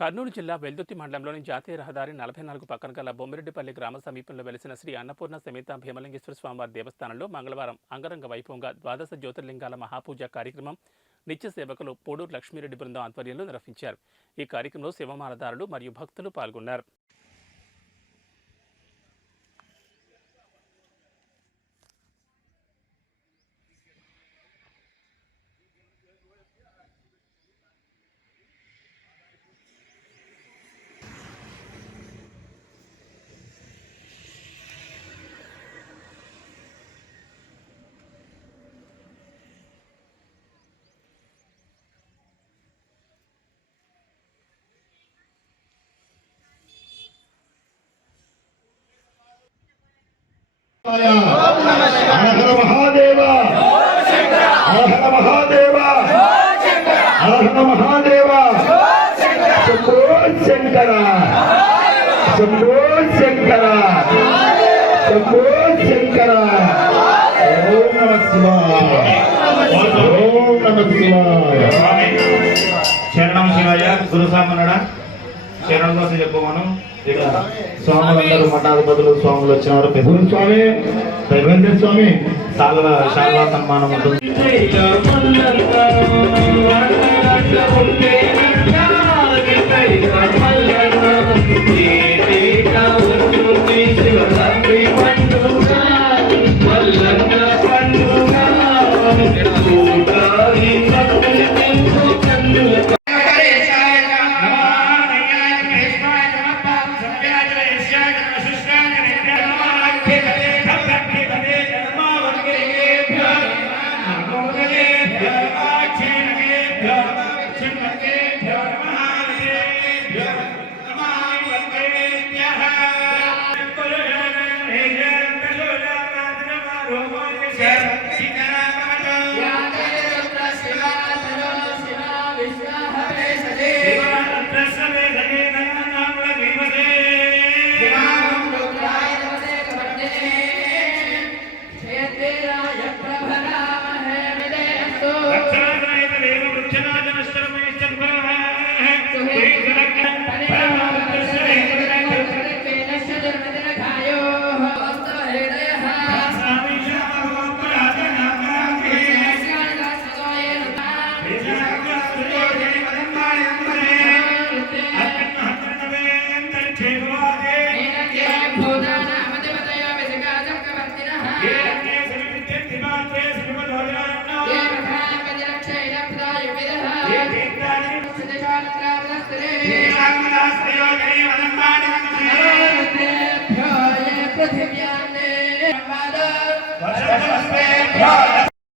కర్నూలు జిల్లా వెల్దుర్తి మండలంలోని జాతీయ రహదారి 44 పక్కన గల బొమ్మిరెడ్డిపల్లి గ్రామ సమీపంలో వెలిసిన శ్రీ అన్నపూర్ణ సమేత భీమలింగేశ్వర స్వామివారి దేవస్థానంలో మంగళవారం అంగరంగ వైభవంగా ద్వాదశ జ్యోతిర్లింగాల మహాపూజ కార్యక్రమం నిత్య సేవకులు పోడూరు లక్ష్మీరెడ్డి బృందం ఆధ్వర్యంలో నిర్వహించారు. ఈ కార్యక్రమంలో శివమాలదారులు మరియు భక్తులు పాల్గొన్నారు. హర మహాదేవ హర మహాదేవ హర మహాదేవ శంభో శంకర శంభో శంకర శంభో శంకర. ఓం నమః శివాయ ఓం నమః శివాయ. శరణం శివాయ. గురుసామన్నాడా శరణం కోసం చెప్పమను. స్వాములందరూ మఠాధిపతులు స్వాములు వచ్చినవారు గురు స్వామి దైవేంద్ర స్వామి శాల్వా సన్మానం ఉంటుంది. పృథివ్యాం